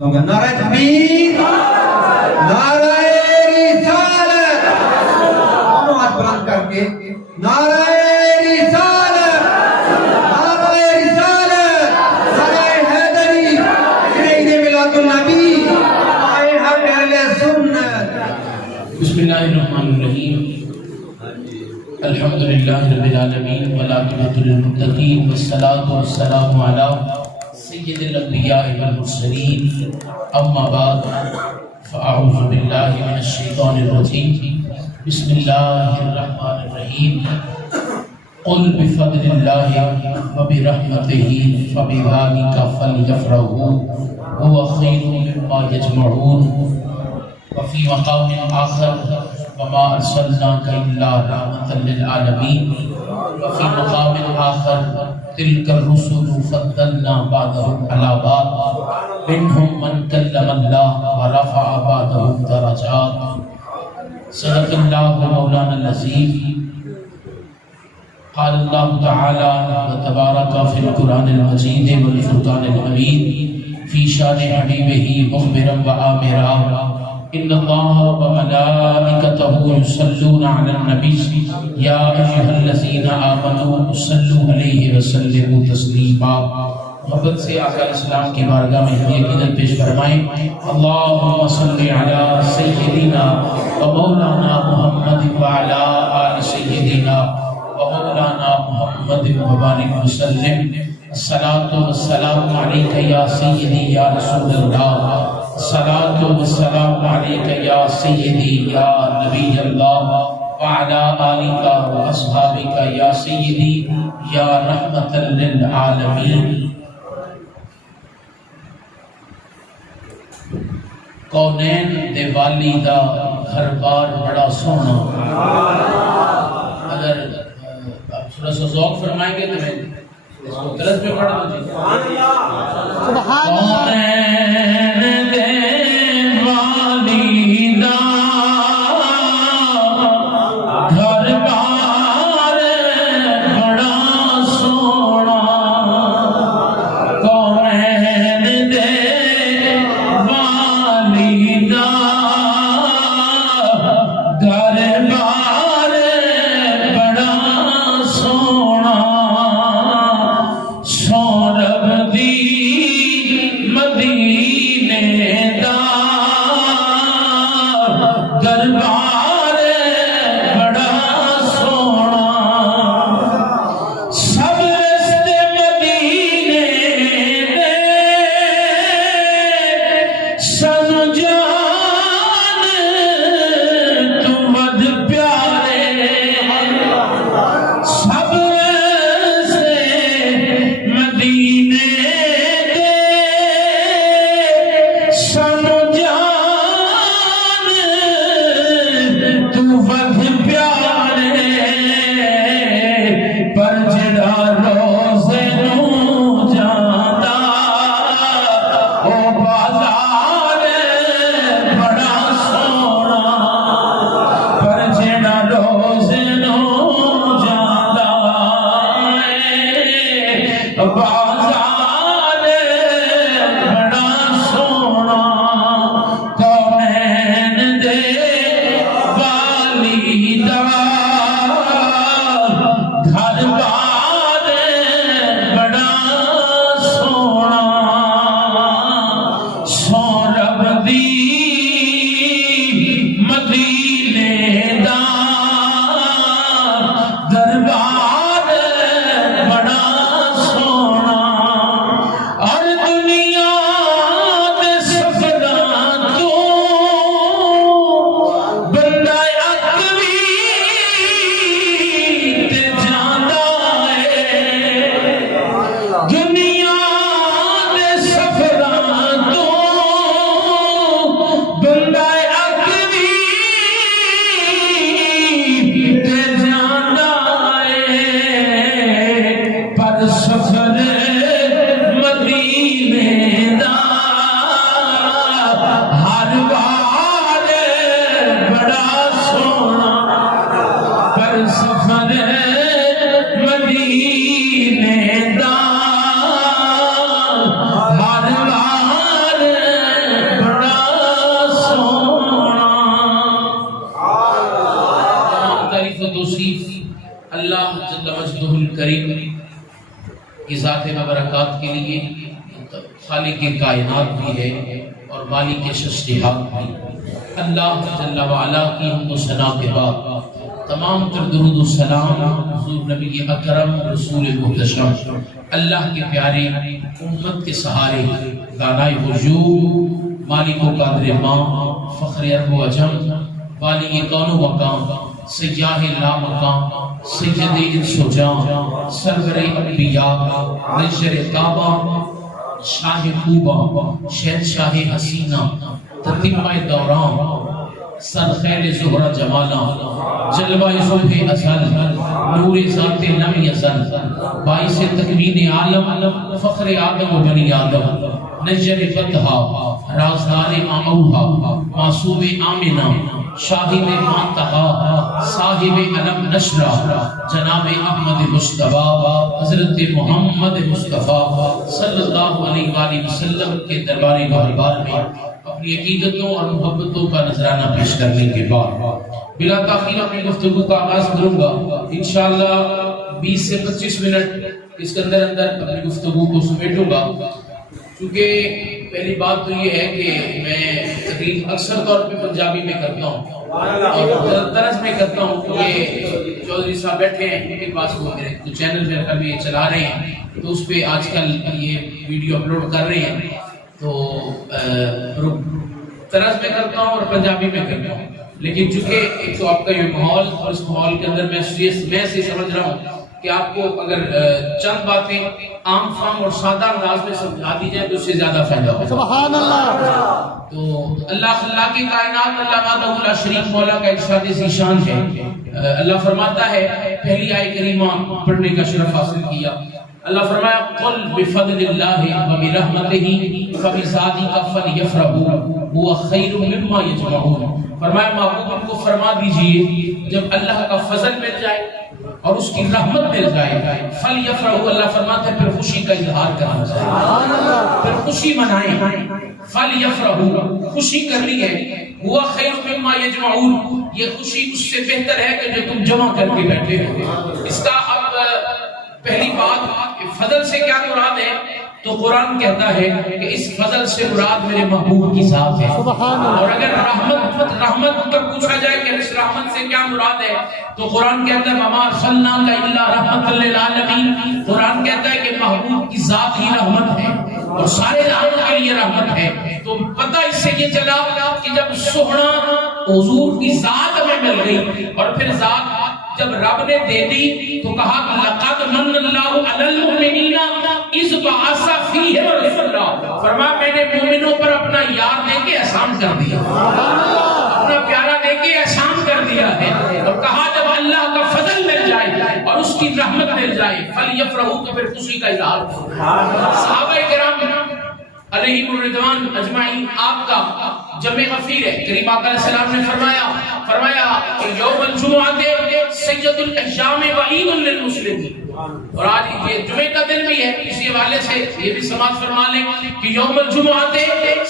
نعرہ تکبیر، نعرہ رسالت، دونوں ہاتھ بلند کر کے نعرہ رسالت، نعرہ رسالت، نعرہ حیدری، عید میلاد النبی، آئے ہم اہل سنت۔ بسم اللہ الرحمن الرحیم، الحمدللہ رب العالمین والعاقبۃ للمتقین والصلاۃ والسلام علی سید الانبیاء والمرسلین، اما بعد فاعوذ باللہ من الشیطان الرجیم، بسم اللہ الرحمن الرحیم، قل بفضل اللہ وبرحمتہ فبذلک فلیفرحوا هو خیر مما یجمعون، وفی مقام آخر وما ارسلناک الا رحمۃ للعالمین، وفی مقام آخر تلک الرسل فضلنا بعضهم علی بعض منهم من کلم اللہ ورفع بعضهم درجات۔ صدق اللہ مولانا العظیم۔ قال اللہ تعالی وتبارک فی القرآن المجید والفرقان الحمید فی شان حبیبہ مخبرا وآمرا، ان اللہ وملائکتہ یصلون علی النبی یا ایھا الذین آمنوا صلوا علیہ وسلموا تسلیما۔ محبت سے آقا اسلام کی بارگاہ میں ہدیہ عقیدت پیش فرمائیں۔ اللہم صلی علی سیدنا و مولانا محمد وعلی آل سیدنا و مولانا محمد وبارک وسلم۔ الصلاۃ والسلام علیک یا سیدی یا رسول اللہ، الصلاۃ والسلام علیک یا سیدی یا نبی اللہ، وعلی آلک و اصحابک یا سیدی یا رحمت للعالمین۔ کونین دے والی دا گھر بار بڑا سونا۔ اگر آپ تھوڑا سا ذوق فرمائیں گے تو میں اس کو طرز پہ پڑھ دو جی۔ کونین دے والی دا گھر بار بڑا سونا، کونین دے والی دا گھر بار بڑا سونا، سورب دی مدینے دا دربار بڑا سونا، سب رستے مدینے دے سن جان تو ود پیارے، سب رستے مدینے دے سن جان تو ود پیارے، پر جڑا روزے نو جاندا او بازار بڑا سونا، پر جڑا روزے نو جاندا اے بازار بڑا سونا، کونین دے والی دا گھر بار بڑا سونا، سونا کے لیے خالق کائنات بھی ہے اور مالک ششہات بھی۔ اللہ جل وعلا کی حمد و ثنا کے بعد تمام تر درود و سلام حضور نبی اکرم رسول محتشم اللہ کے پیارے امت کے سہارے دانائے وجود مالک و قادر ماں فخر عرب و عجم والی کون و مقام سیاہ لا مقام سید انس و جان سرور انبیاء نجر کعبہ شاہ خوبہ شہنشاہ حسینہ تتمہ دوران سر خیل زہرہ جمالا جلوہ صبح ازل نور ذات لم یزل باعث تکوین عالم فخر آدم و بنی آدم نجر فتحہ رازدار آموہا معصوم آمنہ شاہد مانتہا صاحب علم نشرہ جناب احمد مصطفیٰ حضرت محمد مصطفیٰ صلی اللہ علیہ وآلہ وسلم کے دربار گوہربار میں اپنی عقیدتوں اور محبتوں کا نذرانہ پیش کرنے کے بعد بلا تاخیر اپنی گفتگو کا آغاز کروں گا۔ انشاءاللہ 20 سے 25 منٹ اس کے اندر اپنی گفتگو کو سمیٹوں گا، کیونکہ پہلی بات تو یہ ہے کہ میں تقریر اکثر طور پہ پنجابی میں کرتا ہوں اور طرز میں کرتا ہوں، کیونکہ چودھری صاحب بیٹھے ہیں ان کے پاس وہ میرے چینل پہ کبھی چلا رہے ہیں تو اس پہ آج کل یہ ویڈیو اپلوڈ کر رہے ہیں، تو طرز میں کرتا ہوں اور پنجابی میں کرتا ہوں، لیکن چونکہ ایک تو آپ کا یہ ماحول اور اس ماحول کے اندر میں سے سمجھ رہا ہوں کہ آپ کو اگر چند باتیں عام فام اور سادہ انداز میں سمجھا دی جائے تو اس سے زیادہ فائدہ ہوگا۔ سبحان اللہ۔ تو اللہ کی کائنات اللہ وحدہ لا شریک مولا کا ارشاد ذیشان ہے۔ اللہ فرماتا ہے، پہلی آیت کریمہ پڑھنے کا شرف حاصل کیا، اللہ فرمایا قل بفضل اللہ وبرحمتہ فبذالک فلیفرحوا هو خیر مما یجمعون۔ فرمایا محبوب ان کو فرما دیجئے جب اللہ کا فضل مل جائے اور اس کی رحمت مل جائے فلیفرحوا، اللہ فرماتا ہے پھر خوشی کا اظہار کرنا چاہیے، پھر خوشی منائیں۔ فلیفرحوا، خوشی کرنی ہے، هو خیر مما یجمعون، یہ خوشی اس سے بہتر ہے کہ جو تم جمع کر کے بیٹھے ہو۔ اس کا اب پہلی بات فضل سے کیا مراد ہے تو قرآن کہتا ہے کہ اس فضل سے مراد میرے محبوب کی ذات ہے، اور اگر رحمت کا پوچھا جائے کہ اس رحمت سے کیا مراد ہے تو قرآن کہتا ہے وما ارسلناک الا رحمۃ للعالمین۔ قرآن کہتا ہے کہ محبوب کی ذات ہی رحمت ہے اور سارے جہان کے لیے رحمت ہے۔ تو پتہ اس سے یہ چلا کہ جب سہنا حضور کی ذات میں مل گئی اور پھر ذات جب رب نے دے دی تو کہا لقد من اللہ علی المؤمنین اذ بعث فیہم رسولا، فرمایا میں نے مومنوں پر اپنا یار دے کے احسان کر دیا، اپنا پیارا دے کے احسان کر دیا ہے، اور کہا جب اللہ کا فضل مل جائے اور اس کی رحمت مل جائے فلیفرحوا، تو پھر خوشی کا اظہار کرو۔ صحابہ کرام علیہم الرضوان اجمعین آپ کا جمع غفیر ہے۔ کریم آقا علیہ السلام نے فرمایا کہ یوم الجمعہ سید الایام و عید للمسلمین، اور آج یہ جمعہ کا دن بھی ہے، اسی حوالے سے یہ بھی سماعت فرما لیں کہ یوم الجمعہ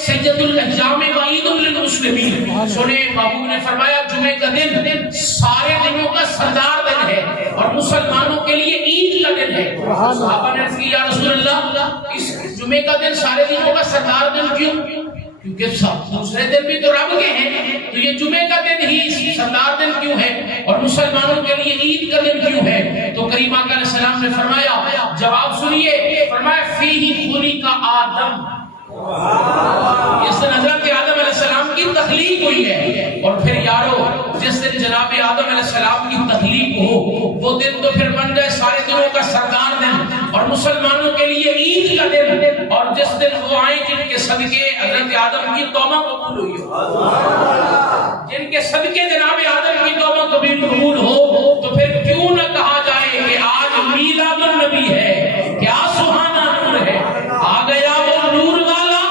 سید الایام و عید للمسلمین۔ سنیں محبوب نے فرمایا جمعہ کا دن سارے دنوں کا سردار دن ہے اور مسلمانوں کے لیے عید کا دن ہے۔ صحابہ نے عرض کی یا رسول اللہ اس جمعہ کا دن سارے دنوں کا سردار دن کیوں؟ کیونکہ دوسرے دن بھی تو رب کے ہیں، تو یہ جمعہ کا دن ہی سردار دن کیوں ہے اور مسلمانوں کے لیے عید کا دن کیوں ہے؟ تو کریم آقا علیہ السلام نے فرمایا، جواب سنیے، فرمایا فیہ خلق آدم، اس دن حضرت آدم علیہ السلام کی تخلیق ہوئی ہے، اور پھر یارو جس دن جناب آدم علیہ السلام کی تخلیق ہو وہ دن تو پھر بن جائے سارے دنوں کا سردار دن اور مسلمانوں کے لیے عید کا دن، اور جس دن وہ آئیں جن کے صدقے حضرت آدم کی توبہ قبول ہوئی ہو، جن کے صدقے جناب آدم کی توبہ قبول ہو، تو پھر کیوں نہ کہا جائے کہ آج میلاد النبی ہے، کیا سہانا نور ہے، آ گیا وہ نور والا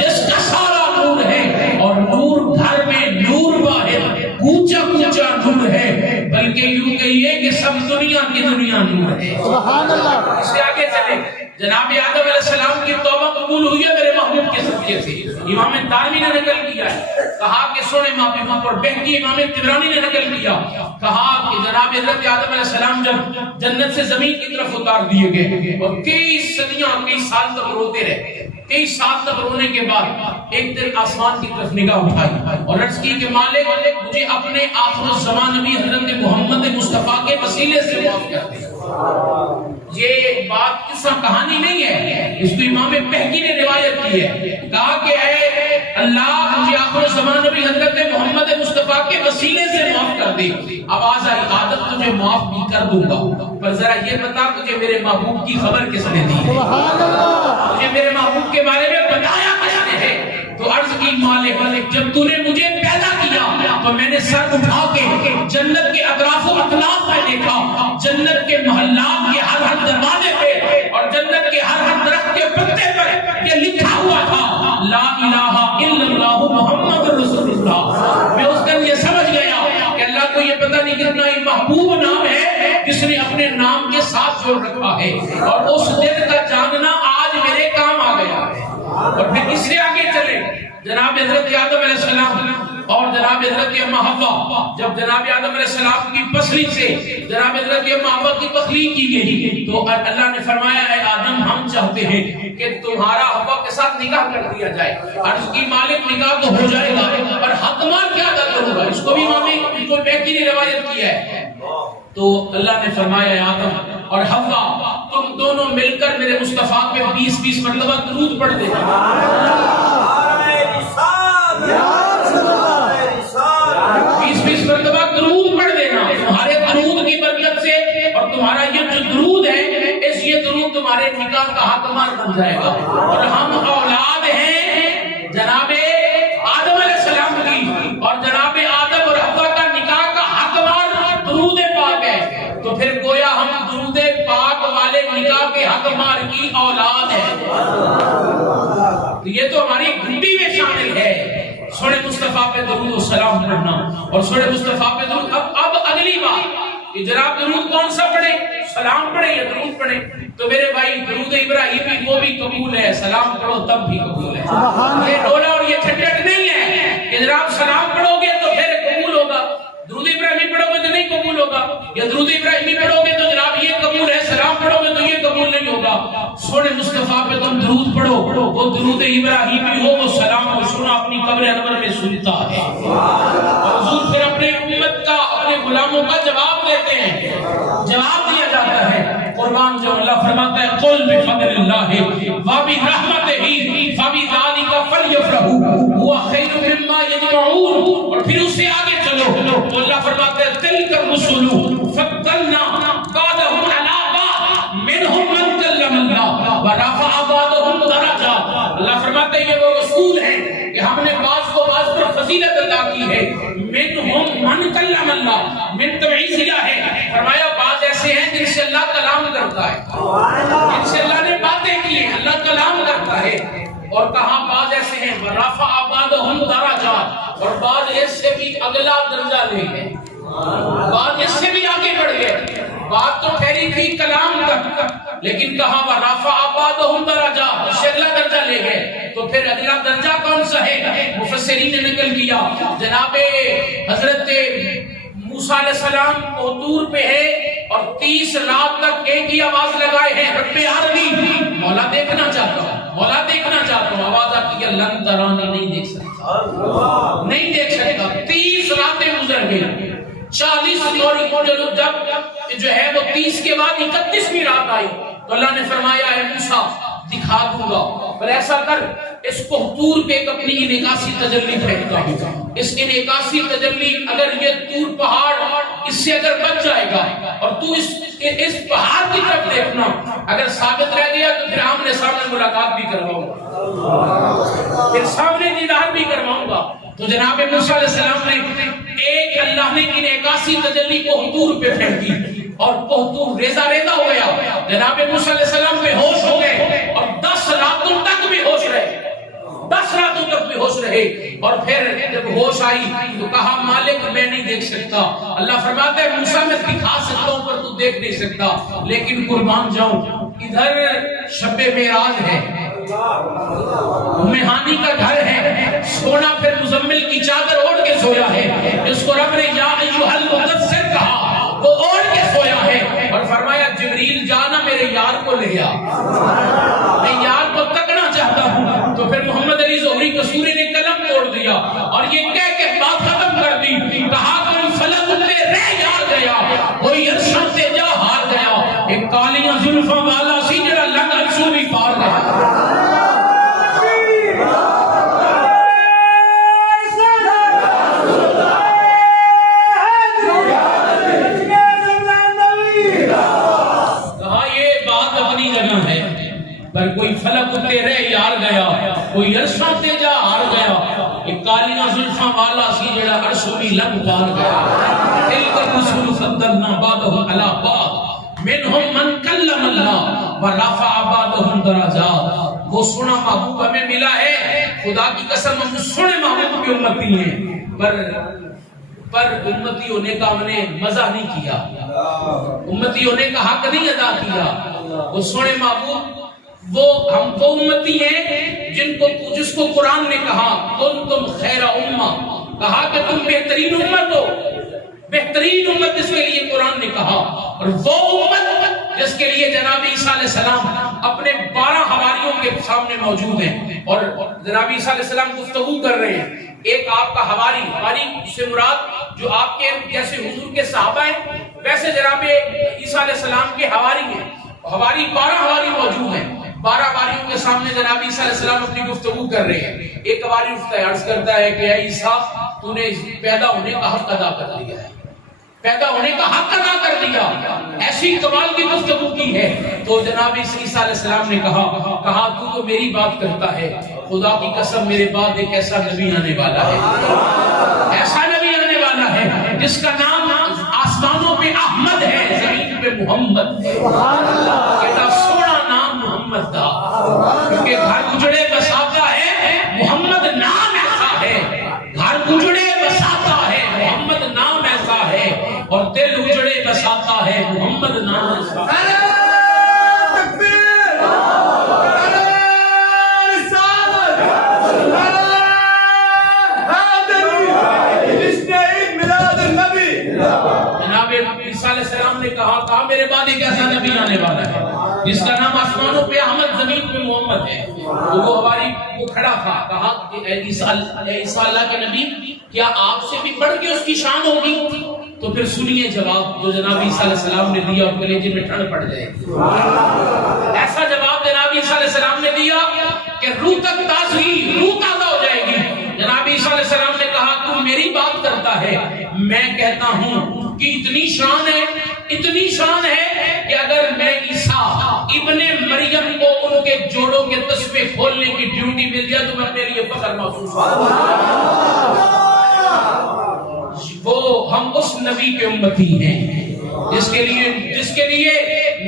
جس کا سارا نور ہے، اور نور گھر میں نور باہر اونچا اونچا نور ہے، بلکہ یوں کہیے کہ سب دنیا کی دنیا نور ہے۔ سبحان اللہ۔ اس سے آگے چلے، جناب آدم علیہ السلام کی توبہ قبول ہوئی ہے میرے محبوب کے صدقے سے. امام دارمی نے نقل کیا ہے, کہا کہ سونے ماں پر بہتی. امام طبرانی نے نقل کیا, کہا کہ جناب حضرت آدم علیہ السلام جب جنت سے زمین کی طرف اتار دیے گئے اور 23 صدیاں 23 سال تک روتے رہے. 23 سال تک رونے کے بعد ایک دن آسمان کی طرف نگاہ اٹھائی اور عرض کی کہ مالک مجھے اپنے آخر الزمان نبی حضرت محمد مصطفیٰ کے وسیلے سے معاف کر دے. یہ بات قصہ کہانی نہیں ہے, اس کو امام بہقی نے روایت کی ہے. کہا کہ اے اللہ مجھے آخر الزمان نبی حضرت محمد مصطفیٰ کے وسیلے سے معاف کر دے. آواز آئی آدم تجھے معاف بھی کر دوں گا, پر ذرا یہ بتا تجھے میرے محبوب کی خبر کس نے دی, مجھے میرے محبوب کے بارے میں بتایا کس نے ہے. تو عرض کی مالک جب تو نے مجھے پیدا کیا تو میں نے سر اٹھا کے جنت کے اطراف و اطلاف میں دیکھا, جنت کے محلات کے ہر ہر دروازے پہ اور جنت کے ہر ہر درخت کے پتے پر یہ لکھا ہوا تھا لا الہ الا اللہ محمد رسول اللہ. میں اس دن یہ سمجھ گیا کہ اللہ کو یہ پتہ نہیں کتنا ہی محبوب نام ہے جس نے اپنے نام کے ساتھ جوڑ رکھا ہے, اور اس دن کا جاننا آج میرے کام آ گیا ہے. اور پھر اس سے آگے چلے جناب حضرت آدم علیہ السلام اور جناب حضرت اما حوا, جب جناب آدم علیہ السلام کی پسلی سے جناب حضرت اما حوا کی تخلیق کی گئی تو اللہ نے فرمایا اے آدم ہم چاہتے ہیں کہ تمہارا حوا کے ساتھ نکاح کر دیا جائے. عرض کی مالک نکاح تو ہو جائے گا پر حتمان کیا ادا کروں گا, اس کو بھی امام کو بہقی نے روایت کیا ہے. تو اللہ نے فرمایا آدم اور حوا تم دونوں مل کر میرے مصطفیٰ پہ 20 مرتبہ درود پڑھ دینا. 20 مرتبہ درود پڑھ دینا. تمہارے درود کی برکت سے اور تمہارا یہ جو درود ہے اس یہ درود تمہارے نکاح کا حقدار بن جائے گا. اور ہم اولاد ہیں جناب آدم علیہ السلام کی, اور جناب آدم اور حوا کا نکاح کا حقدار درود پاک ہے. تو پھر گویا ہم درود پاک والے نکاح کے حقدار کی اولاد ہیں. یہ تو ہماری گھنٹی میں شامل ہے سونے مصطفیٰ پہ درود و سلام پڑھنا اور سونے مصطفیٰ پہ درود. اب اگلی بات کہ جناب درود کون سا پڑھے, سلام پڑھے یا درود پڑھے؟ تو میرے بھائی درود ابراہیمی وہ بھی قبول ہے, سلام پڑھو تب بھی قبول ہے. یہ ڈولا اور یہ جھٹپٹ نہیں ہے کہ جناب سلام پڑھو گے تو پھر قبول ہوگا, درود ابراہیمی پڑھو گے تو نہیں قبول ہوگا, یا درود ابراہیمی پڑھو گے تو جناب یہ قبول ہے, سلام پڑھو گے تو یہ قبول نہیں ہوگا. سونے مصطفیٰ پہ تم درود پڑھو, وہ درود ابراہیمی ہو وہ سلام ہو, سنا اپنی قبر انور میں سنتا ہے. اور حضور پھر اپنے امت کا اپنے غلاموں کا جواب دیتے ہیں, جواب دیا جاتا ہے. قربان جو اللہ فرماتا ہے قل بفضل اللہ وبرحمتہ فبذلک فلیفرحوا هو خیر مما یجمعون. اور پھر اس سے آگے چلو تو اللہ فرماتا ہے تلک الرسل فضلنا بعضهم علی بعض منهم من کلم اللہ ورفع بعضهم درجات. اللہ فرماتا ہے یہ وہ رسول ہیں کہ ہم نے بعض کو بعض پر فضیلت عطا کی ہے. منهم من کلم اللہ, من تبعیضیہ ہے, فرمایا بعض ایسے ہیں جن سے اللہ کلام کرتا ہے, جن سے اللہ نے باتیں کی ہیں, اللہ کلام کرتا ہے. اور کہاں بعض ایسے ہیں ورفع بعضهم درجات, اور بعض اس سے بھی اگلا درجہ لے گئے, بعض اس سے بھی آگے بڑھ گئے. بات تو ٹھہری تھی کلام تک, لیکن کہاں ورفع بعضهم درجات, اس سے اگلا درجہ لے گئے. تو پھر اگلا درجہ کون سا ہے؟ مفسرین نے نقل کیا جناب حضرت موسیٰ علیہ السلام کو طور پہ ہے اور 30 رات تک ایک ہی آواز لگائے ہیں رب عربی مولا دیکھنا چاہتا ہوں, مولا دیکھنا چاہتا ہوں. آواز آتی ہے لن ترانی, نہیں دیکھ سکتا, نہیں دیکھ سکتا. 30 راتیں گزر گئی, 40 اور جب جو ہے وہ 30 کے بعد 31ویں رات آئی تو اللہ نے فرمایا اے موسیٰ دکھا دوں گا, پر ایسا کر اس کو طور پہ ایک اپنی انعکاسی تجلی پھینکتا ہوں. اس انعکاسی تجلی اگر یہ طور پہاڑ اس سے اگر بچ جائے گا اور تو اس پہاڑ کی طرف دیکھنا, اگر ثابت رہ گیا تو پھر آمنے سامنے ملاقات بھی کرواؤں گا, پھر سامنے دیدار بھی کرواؤں گا. تو جناب موسیٰ علیہ السلام نے ایک اللہ نے انعکاسی تجلی کو طور پہ پھینکی اور کوہ ریزہ ریزہ ہو گیا. جناب موسیٰ علیہ السلام بے ہوش ہو گئے اور 10 راتوں تک بے ہوش رہے, 10 راتوں تک بے ہوش رہے. اور پھر جب ہوش آئی تو کہا مالک میں نہیں دیکھ سکتا. اللہ فرماتا ہے موسیٰ میں دکھا سکتا ہوں پر تو دیکھ نہیں سکتا. لیکن قربان جاؤں ادھر شب معراج ہے ہانی کا گھر ہے، سونا پھر مزمل کی چادر اوڑھ کے سویا ہے، جس کو رب نے یا ایھا المدثر کہا وہ اوڑھ کے سویا ہے، اور فرمایا جبریل جانا میرے یار کو لے آ، میں یار کو تکنا چاہتا ہوں۔ تو پھر محمد علی ظہری قصوری نے قلم توڑ دیا اور یہ کہہ کے بات ختم کر دی، کہا کوئی فلک پہ رہ یار گیا، کوئی عرشاں سے جا ہار گیا، ایک کالیاں زلفاں والا سی جڑا لنگ عرشوں بھی پار گیا۔ پر کوئی فلک اتے رہ یار گیا، کوئی عرشاں تے جا ہار گیا، ایک کالیاں زلفاں والا سی جڑا عرشوں بھی لنگ پار گیا۔ تلک الرسل فضلنا بعضهم علی بعض منهم من کلم اللہ ورفع بعضهم درجات۔ وہ سونا محبوب ہمیں ملا ہے، خدا کی قسم ہم سونے محبوب کی امتی ہیں، پر امتی ہونے کا ہم نے مزہ نہیں کیا، امتی ہونے کا حق نہیں ادا کیا۔ وہ سونے محبوب وہ ہم وہ امتی ہیں جس کو قرآن نے کہا کنتم خیر امہ، کہا کہ تم بہترین امت ہو، بہترین امت اس کے لیے قرآن نے کہا۔ اور وہ امت جس کے لیے جناب عیسیٰ علیہ السلام اپنے 12 حواریوں کے سامنے موجود ہیں، اور جناب عیسیٰ علیہ السلام گفتگو کر رہے ہیں۔ ایک آپ کا حواری سے مراد جو آپ کے جیسے حضور کے صحابہ ہیں، ویسے جناب عیسیٰ علیہ السلام کے حواری ہیں، حواری 12 حواری موجود ہیں، 12 حواریوں کے سامنے جناب عیسیٰ علیہ السلام اپنی گفتگو کر رہے ہیں۔ ایک حواری اٹھتا ہے، عرض کرتا ہے کہ اے عیسیٰ تو نے پیدا ہونے کا حق ادا کر دیا ہے، پیدا ہونے کا حق ادا کر دیا، ایسی کمال کی گفتگو کی ہے۔ تو جناب عیسیٰ علیہ السلام نے کہا تو میری بات کرتا ہے، خدا کی قسم میرے بعد ایک ایسا نبی آنے والا ہے، ایسا نبی آنے والا ہے جس کا نام آسمانوں پہ احمد ہے، زمین پہ محمد ہے۔ کہتا سونا نام محمد دا، کیونکہ گھر اجڑے بساتا ہے، محمد نام ایسا ہے، گھر اجڑے بساتا ہے، محمد نام ایسا ہے، اور دل اجڑے بساتا ہے، محمد نام ایسا ہے۔ جناب عیسیٰ علیہ السلام نے کہا میرے بعد ایک ایسا نبی آنے والا ہے جس کا نام آسمانوں پہ احمد، زمین پہ محمد ہے۔ تو وہ ہماری وہ کھڑا تھا، کہا کہ اے عیسیٰ اللہ کے نبی کیا آپ سے بھی بڑھ کے اس کی شان ہوگی؟ تو پھر سنیے جواب جو جناب عیسیٰ علیہ السلام نے دیا، اور کلیجے میں ٹھنڈ پڑ جائے گی۔ ایسا جواب جناب عیسیٰ علیہ السلام نے دیا کہ روح تک تازگی، روح تازہ ہو جائے گی۔ جناب عیسیٰ علیہ السلام نے کہا تو میری بات کرتا ہے، میں کہتا ہوں کہ اتنی شان ہے کہ اگر میں عیسیٰ ابن مریم کو ان کے جوڑوں کے تسبیح کھولنے کی ڈیوٹی مل جائے تو میں میرے لیے فخر محسوس ہوگا۔ وہ ہم اس نبی کے امتی ہیں جس کے لیے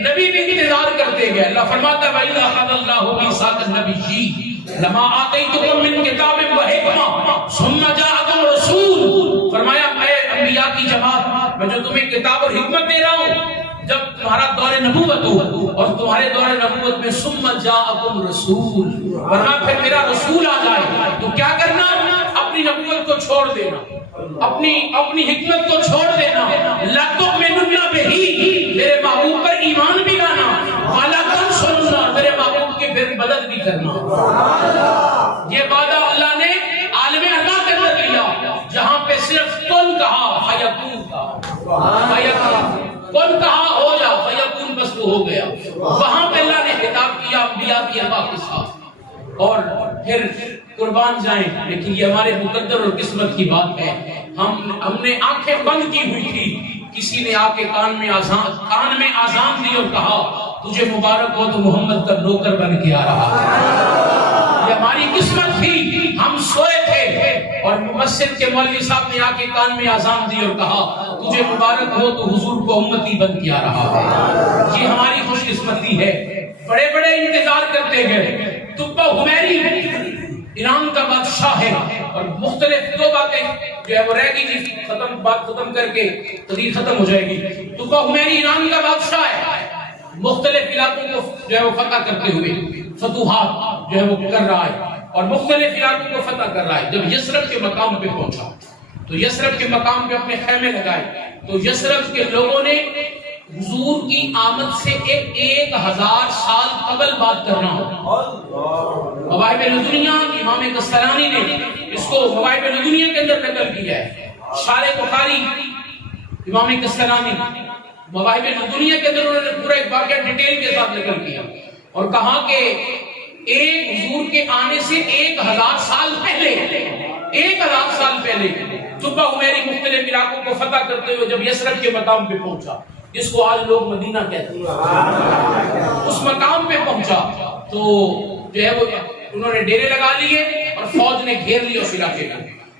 نبی بھی انتظار کرتے گئے۔ اللہ فرماتا ہے وَإِذَا أَخَذَ اللَّهُ مِيثَاقَ النَّبِيِّينَ لَمَا آتَيْتُكُم مِّن كِتَابٍ وَحِكْمَةٍ ثُمَّ جَاءَكُمْ رَسُولٌ، فرمایا اے انبیاء کی جماعت میں جو تمہیں کتاب اور حکمت دے رہا ہوں، جب تمہارا دور نبوت ہو اور تمہارے دور نبوت میں ثم جاءکم رسول، ورنہ پھر میرا رسول آ جائے تو کیا کرنا؟ اپنی نبوت کو چھوڑ دینا، اپنی حکمت کو چھوڑ دینا، لَتُؤْمِنُنَّ بِهِ، میرے محبوب پر ایمان بھی لانا، وَلَتَنْصُرُنَّهُ، میرے محبوب کی پھر مدد بھی کرنا۔ یہ وعدہ اللہ نے عالم اللہ کے اندر کیا، جہاں پہ صرف کن کہا فیکون کہا، کن کہا ہو جا فیکون، بس وہ ہو گیا۔ وہاں پہ اللہ نے خطاب کیا انبیاء کی ارباء کے ساتھ، اور پھر قربان جائیں، لیکن یہ ہمارے مقدر اور قسمت کی بات ہے۔ ہم نے آنکھیں بند کی ہوئی تھی، کسی نے آ کے کان میں آزان دی اور کہا تجھے مبارک ہو تو محمد کا نوکر بن کے آ رہا ہے۔ یہ ہماری قسمت تھی، ہم سوئے تھے اور مسجد کے مولوی صاحب نے آ کے کان میں آزان دی اور کہا تجھے مبارک ہو تو حضور کو امتی بن کے آ رہا ہے۔ یہ ہماری خوش قسمتی ہے۔ بڑے بڑے انتظار کرتے گئے۔ تبا حمیری ایران کا بادشاہ ہے، اور مختلف دو باتیں جو ہے وہ رہ گی جی، بات ختم کر کے تقریر ختم ہو جائے گی۔ تبا حمیری ایران کا بادشاہ ہے، مختلف علاقوں کو جو ہے وہ فتح کرتے ہوئے فتوحات جو ہے وہ کر رہا ہے اور مختلف علاقوں کو فتح کر رہا ہے. جب یثرب کے مقام پہ پہنچا تو یثرب کے مقام پہ اپنے خیمے لگائے تو یثرب کے لوگوں نے حضور کی آمد سے 1000 سال قبل بات کرنا ہو. مواہب لدنیہ امام قسطلانی نے اس کو مواہب لدنیہ کے اندر نقل کیا ہے. شارح بخاری امام قسطلانی مواہب لدنیہ کے اندر انہوں نے پورا ایک واقعہ ڈیٹیل کے ساتھ نقل کیا اور کہا کہ ایک حضور کے آنے سے 1000 سال پہلے 1000 سال پہلے جبہ حمیری مختلف علاقوں کو فتح کرتے ہوئے جب یثرب کے مقام پہ پہنچا جس کو آج لوگ مدینہ کہتے ہیں اس مقام پہ پہنچا تو جو ہے وہ انہوں نے ڈیرے لگا لیے اور فوج نے گھیر لیا اس علاقے کو.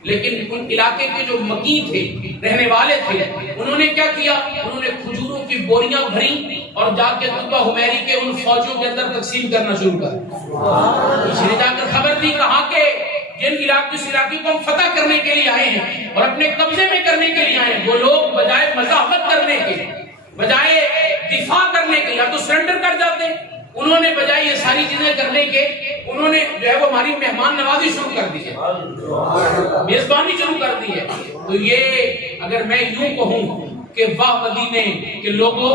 لیکن ان علاقے کے جو مکی تھے رہنے والے تھے انہوں نے کیا کیا انہوں نے کھجوروں کی بوریاں بھری اور جا کے جبہ حمیری کے ان فوجوں کے اندر تقسیم کرنا شروع کر دیا. جا کر خبر دی کہا کہ جن اس علاقے کو ہم فتح کرنے کے لیے آئے ہیں اور اپنے قبضے میں کرنے کے لیے آئے ہیں وہ لوگ بجائے مزاحمت کرنے کے بجائے دفاع کرنے کے یا تو سرنڈر کر جاتے انہوں نے بجائے یہ ساری چیزیں کرنے کے انہوں نے جو ہے وہ ہماری مہمان نوازی شروع کر دی ہے میزبانی شروع کر دی ہے. تو یہ اگر میں یوں کہوں کہ واہ مدینے کے لوگوں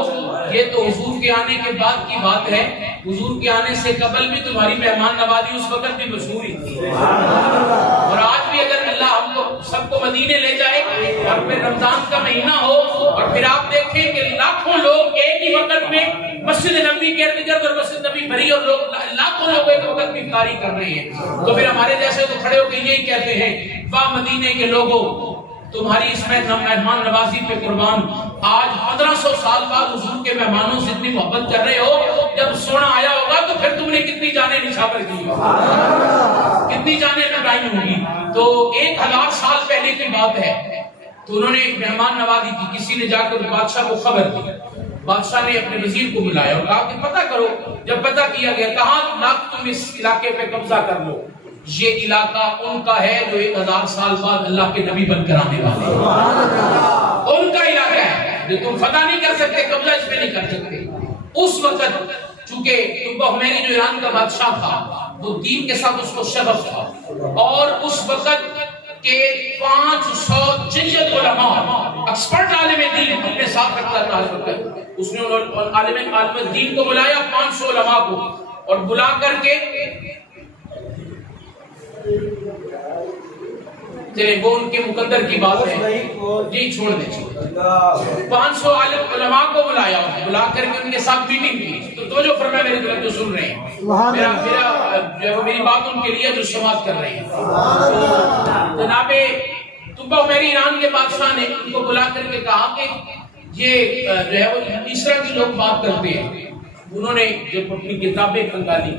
یہ تو حضور کے آنے کے بعد کی بات ہے. حضور کے آنے سے قبل بھی تمہاری مہمان نوازی اس وقت بھی مشہور ہی تھی اور آج بھی اگر اللہ ہم کو سب کو مدینے لے جائے اور پھر رمضان کا مہینہ ہو اور پھر آپ دیکھیں کہ لاکھوں لوگ ایک ہی وقت میں مسجد نبوی کے ارد گرد اور مسجد نبوی بھری اور لوگ لاکھوں لوگ ایک وقت میں افطاری کر رہے ہیں تو پھر ہمارے جیسے تو کھڑے ہو کے یہی کہتے ہیں واہ مدینے کے لوگوں تمہاری اس میں مہمان نوازی پہ قربان. آج 1500 سال بعد حضور کے مہمانوں سے اتنی محبت کر رہے ہو جب سونا آیا ہوگا تو پھر تم نے کتنی جانیں نچھاور کی کتنی جانیں لگائی ہوں گی. تو 1000 سال پہلے کی بات ہے تو انہوں نے مہمان نوازی کی. کسی نے جا کر بادشاہ کو خبر دی. بادشاہ نے اپنے وزیر کو بلایا اور کہا کہ پتہ کرو. جب پتہ کیا گیا کہا لاکھ تم اس علاقے پہ قبضہ کر لو. یہ علاقہ ان کا ہے جو 1000 سال بعد اللہ کے نبی بن کر آنے والے ان کا علاقہ ہے جو تم فتح نہیں کر سکتے قبضہ اس پہ نہیں کر سکتے. اس وقت چونکہ جبہ حمیری جو ایران کا بادشاہ تھا وہ دین کے ساتھ اس کو شغف تھا اور اس وقت کے 500 جید علماء ایکسپرٹ عالم دین اپنے ساتھ رکھتا تھا. اس نے عالم دین کو بلایا 500 علماء کو اور بلا کر کے چلے وہ ان کے مقدر کی بات ہے جی چھوڑ دیں 500 علماء کو بلایا بلا کر کے ان کے ساتھ میٹنگ کی. تو جو فرمایا میری طرف جو سن رہے ہیں میری بات ان کے لیے جو سماعت کر رہے ہیں جناب جبہ حمیری ایران کے بادشاہ نے ان کو بلا کر کے کہا کہ یہ جو ہے وہ اس طرح کی لوگ بات کرتے ہیں. انہوں نے جب اپنی کتابیں کھنگالی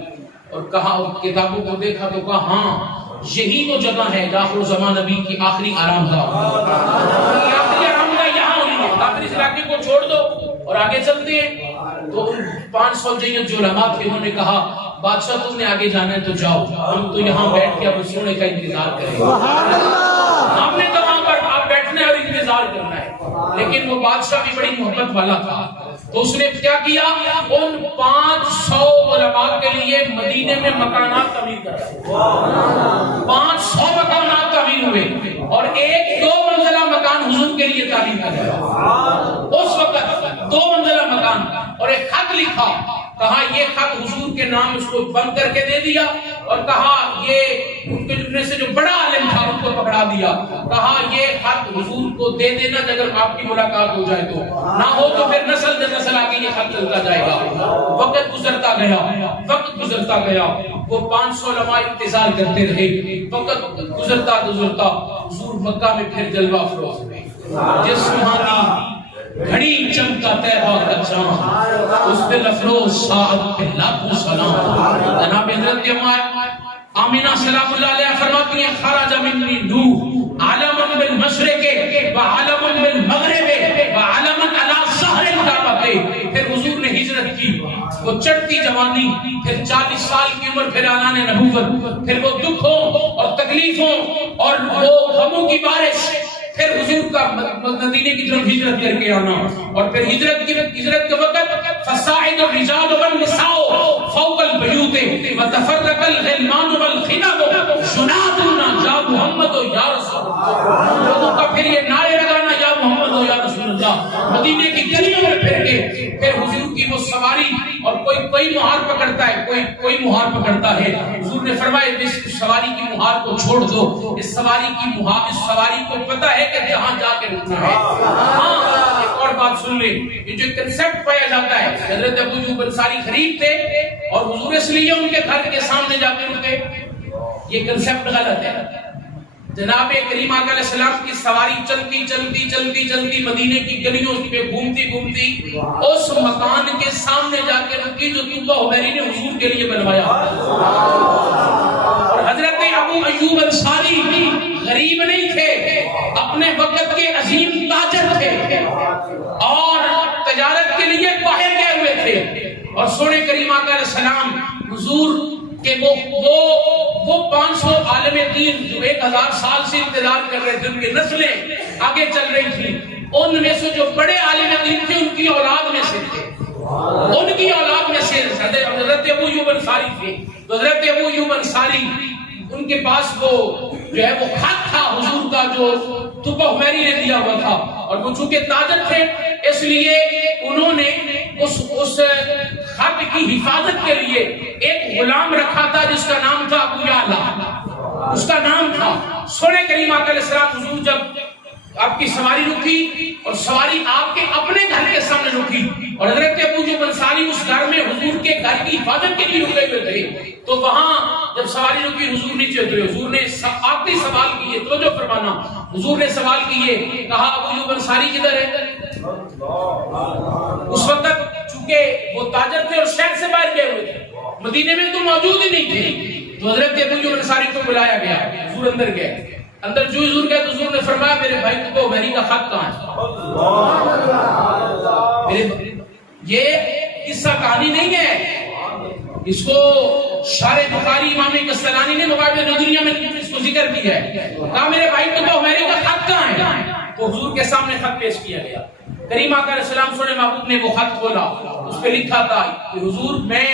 اور کہا کتابوں کو دیکھا تو کہا ہاں یہی تو جگہ ہے آخر الزمان نبی کی آخری آرام گاہ. آخری آرام گاہ یہاں ہونی ہے. آخری اس علاقے کو چھوڑ دو اور آگے چلتے ہیں. تو 500 جید جو علماء تھے انہوں نے کہا بادشاہ تم نے آگے جانا ہے تو جاؤ ہم تو یہاں بیٹھ کے اب سونے کا انتظار کریں گے. ہم نے تو وہاں پر آپ بیٹھنے اور انتظار کرنا ہے. لیکن وہ بادشاہ بھی بڑی محبت والا تھا تو اس نے کیا کیا ان 500 علماء کے لیے مدینے میں مکانات تعمیر کرائے. 500 مکانات تعمیر ہوئے اور 1-2 منزلہ مکان حضور کے لیے تعمیر کرایا. اس وقت 2 منزلہ مکان اور ایک خط لکھا کہا یہ خط حضور کے نام اس کو بند کر کے دے دیا اور کہا یہ ان کے جملے سے جو بڑا عالم تھا ان کو پکڑا دیا. کہا یہ خط حضور کو دے دینا اگر آپ کی ملاقات ہو جائے تو نہ ہو تو پھر نسل در نسل آگے یہ خط چلتا جائے گا. وقت گزرتا گیا وہ 500 علماء انتظار کرتے رہے. وقت گزرتا حضور مکہ میں پھر جلوہ افروز ہوئے. جس سبحانی گھڑی چمکا تیرا کا چاند اس دل افروز ساعت پہ لاکھوں سلام. جناب حضرت آمینہ سلام اللہ علیہ فرماتی ہیں خرج منی نور عالم بالمشرق و عالم بالمغرب و عالم علی ظہر الکعبہ. پھر حضور نے ہجرت کی وہ چڑھتی جوانی پھر 40 سال کی عمر پھر اعلان نبوت پھر وہ دکھوں اور تکلیفوں اور وہ غموں کی بارش پھر حضور کا مدینے کی طرف ہجرت کر کے آنا اور پھر ہجرت کے وقت فصاعد الرجال والنساء فوق البیوت وتفرق الغلمان والخنب شنادنا یا محمد یا رسول اللہ. لوگوں کا پھر یہ نعرے لگانا یا محمد یا رسول اللہ. مدینے کی گلیوں میں پھر کے پھر حضور کی وہ سواری اور کوئی مہار پکڑتا ہے, کوئی مہار پکڑتا ہے. حضور نے فرمایا اس سواری کی مہار کو چھوڑ دو, اس سواری کو پتہ ہے کہ جہاں جا کے رکنا ہے. ہاں ایک اور بات سن لیں, یہ جو کنسپٹ پایا جاتا ہے, حضرت ابو ایوب انصاری غریب تھے اور حضور اس لیے ان کے گھر کے سامنے جا کے رکے, یہ کنسپٹ غلط ہے. جناب کریم آقا علیہ السلام کی سواری چلتی مدینے کی گلیوں پہ گھومتی اس مکان کے سامنے جا کے رکی جو طوبہ حمیری نے حضور کے لیے بنوایا. اور حضرت ابو ایوب انصاری غریب نہیں تھے, اپنے وقت کے عظیم تاجر تھے اور تجارت کے لیے باہر گئے ہوئے تھے. اور سونے کریم آقا علیہ السلام حضور کہ وہ 500 عالم دین جو 1000 سال سے انتظار کر رہے تھے, ان کی نسلیں آگے چل رہی تھی, ان میں سے جو بڑے عالم دین تھے ان کی اولاد میں سے تھے, ان کی اولاد میں سے حضرت ابو ایوب انصاری تھے. تو حضرت ابو ایوب انصاری ان کے پاس وہ جو ہے وہ خط تھا حضور کا جو طوبہ حمیری نے دیا ہوا تھا, اور وہ چونکہ تاجر تھے اس لیے انہوں نے اس خط کی حفاظت کے لیے ایک غلام رکھا تھا جس کا نام تھا ابو یعلا, اس کا نام تھا. سونے کریم آقا علیہ السلام حضور جب آپ کی سواری رکی اور سواری آپ کے اپنے گھر کے سامنے رکی اور حضرت ابو ایوب انصاری اس گھر میں حضور کے گھر کی حفاظت کے لیے رکے ہوئے تھے, تو وہاں جب سواری رکی حضور نیچے اترے. حضور نے آخری سوال کیے, توجہ فرمانا, حضور نے سوال کیے, کہا ابو ایوب انصاری کدھر ہے؟ اس وقت چونکہ وہ تاجر تھے اور شہر سے باہر گئے ہوئے تھے, مدینے میں تو موجود ہی نہیں تھے. تو حضرت ابو ایوب انصاری کو بلایا گیا, حضور اندر گئے. اندر جو حضور گئے تو حضور نے فرمایا میرے بھائی طوبہ حمیری کا خط کہاں ہے؟ یہ قصہ کہانی نہیں ہے, اس کو شارح بخاری امام قسطلانی نے مقابلہ نظریہ میں اس کو ذکر کیا ہے. کہا میرے بھائی طوبہ حمیری کا خط کہاں ہے؟ تو حضور کے سامنے خط پیش کیا گیا. کریم آقا علیہ السلام سونے محبوب نے وہ خط کھولا, اس پہ لکھا تھا کہ حضور میں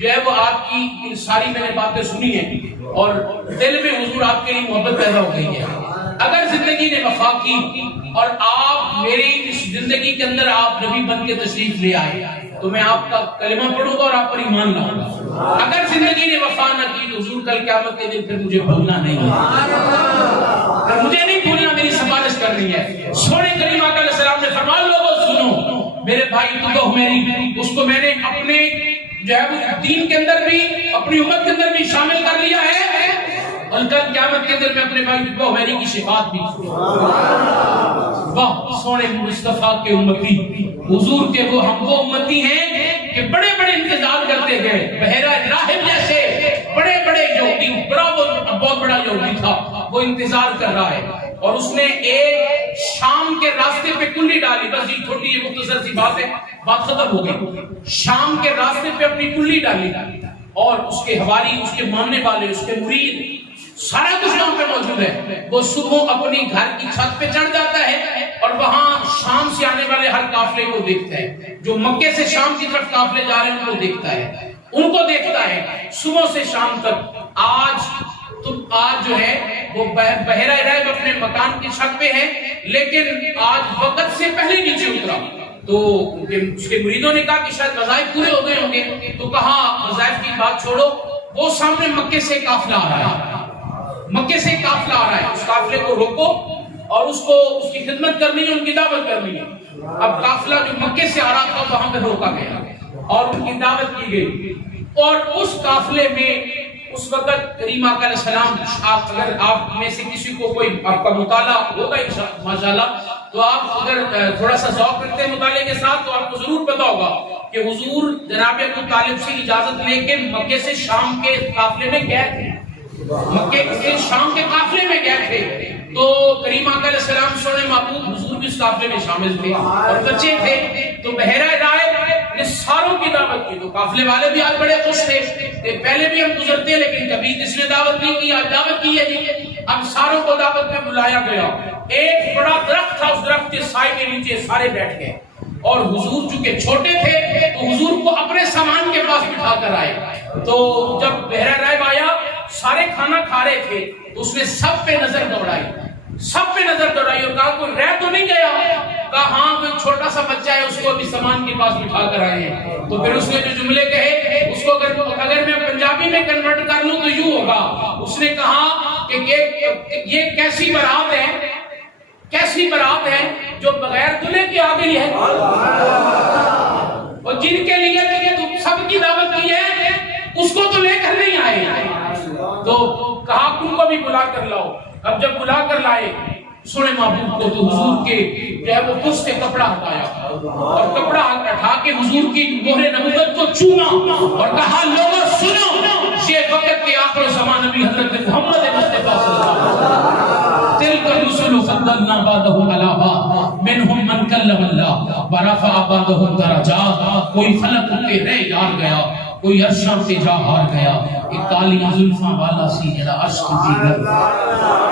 جو ہے وہ آپ کی ساری میں نے باتیں سنی ہیں اور دل میں حضور آپ کے لیے محبت پیدا ہو گئی ہے. اگر زندگی نے وفا کی اور آپ میری اس زندگی کے اندر آپ نبی بن کے تشریف لے آئے تو میں آپ کا کلمہ پڑھوں گا اور آپ پر ایمان لاؤں گا. اگر زندگی نے وفا نہ کی تو حضور کل قیامت کے دن پھر مجھے بھولنا نہیں ہے, مجھے نہیں بھولنا, میری سفارش کر رہی ہے. سونے کریم آقا علیہ السلام نے فرمایا لوگوں سنو, میرے بھائی طوبہ حمیری اس کو میں نے اپنے جو ہے وہ دین کے اندر بھی اپنی امت کے اندر بھی شامل کر لیا ہے, اور کل قیامت کے اندر میں اپنے بھائی طوبہ حمیری کی شفاعت بھی. واہ سونے مصطفیٰ کے امتی, حضور کے وہ ہم وہ امتی ہیں کہ بڑے بڑے انتظار کرتے گئے. بحیرہ راہب جیسے بڑے بڑے یہودی, بہت بڑا یہودی تھا, وہ انتظار کر رہا ہے اور اس نے ایک شام کے راستے پہ کنڈی ڈالی. بس یہ چھوٹی یہ مختصر سی بات ہے, بات ختم ہو گئی. شام کے راستے پہ اپنی کنڈی ڈالی اور اس کے حواری, اس کے ماننے والے, اس کے مرید سارا کچھ وہاں پہ موجود ہے. وہ صبح اپنی گھر کی چھت پہ چڑھ جاتا ہے اور وہاں شام سے آنے والے ہر قافلے کو دیکھتا ہے, جو مکے سے شام کی طرف قافلے جا رہے ہیں ان کو دیکھتا ہے, ان کو دیکھتا ہے صبح سے شام تک. آج جو ہے وہ بحیرہ راہب اپنے مکان کی چھت پہ ہے, لیکن آج وقت سے پہلے نیچے اترا. تو اس کے مریدوں نے کہا کہ شاید وظائف پورے ہو گئے ہوں گے, تو کہا وظائف کی بات چھوڑو, وہ سامنے مکے سے قافلہ آ رہا ہے, مکے سے قافلہ آ رہا ہے, اس قافلے کو روکو اور اس کی خدمت کرنی ہے, ان کی دعوت کرنی ہے. اب قافلہ جو مکے سے آ رہا تھا وہاں پہ روکا گیا اور ان کی دعوت کی گئی. اور اس قافلے میں اس وقت کریم آقا علیہ السلام, اگر آپ میں سے کسی کو کوئی آپ کا مطالعہ ہوگا ماشاءاللہ, تو آپ اگر تھوڑا سا ذوق کرتے ہیں مطالعے کے ساتھ تو آپ کو ضرور پتا ہوگا کہ حضور جناب ابو طالب سے اجازت لے کے مکے سے شام کے قافلے میں گئے تھے, مکے سے شام کے قافلے میں گئے تھے. تو کریم آقا علیہ السلام سونے محبوب حضور بھی اس قافلے میں شامل تھے اور بچے تھے. تو بحیرہ راہب نے ساروں کی دعوت کی, تو قافلے والے بھی آج بڑے خوش تھے کہ پہلے بھی ہم گزرتے ہیں لیکن کبھی جس نے دعوت نہیں کی, آج دعوت کی ہے جی. اب ساروں کو دعوت میں بلایا گیا. ایک بڑا درخت تھا, اس درخت کے سائے کے نیچے سارے بیٹھ گئے. اور حضور چونکہ چھوٹے تھے تو حضور کو اپنے سامان کے پاس بٹھا کر آئے. تو جب بحیرہ رائب آیا سارے کھانا کھا رہے تھے تو اس نے سب پہ نظر دوڑائی اور کہا کوئی رہ تو نہیں گیا؟ کہا ہاں کوئی چھوٹا سا بچہ ہے اس کو ابھی سامان کے پاس بٹھا کر آئے ہیں. تو پھر اس نے جو جملے کہے اس کو اگر میں پنجابی میں کنورٹ کر لوں تو یوں ہوگا. اس نے کہا کہ یہ کیسی برات ہے جو بغیر دلہے کی آ گئی ہے، اور جن کے لیے تم سب کی دعوت کی ہے اس کو تو لے کر نہیں آئے. تو کہا تم کو بھی بلا کر لاؤ. اب جب بلا کر لائے سونے محبوب کو تو حضور کے جو ہے وہ پس سے کپڑا ہٹایا اور کپڑا ہٹا کے حضور کی مہر نبوت کو چوما اور کہا لوگوں سنو، یہ وقت کے آخر زمان نبی حضرت محمد مصطفیٰ صلی اللہ علیہ وسلم تلک الرسل فضلنا بعضهم على بعض منهم من کلم اللہ ورفع بعضهم درجات. کوئی فلک اٹھے رہ یار گیا، کوئی عرشاں سے جا ہار گیا. ایک کالی زلفاں والا سی جڑا عرش کی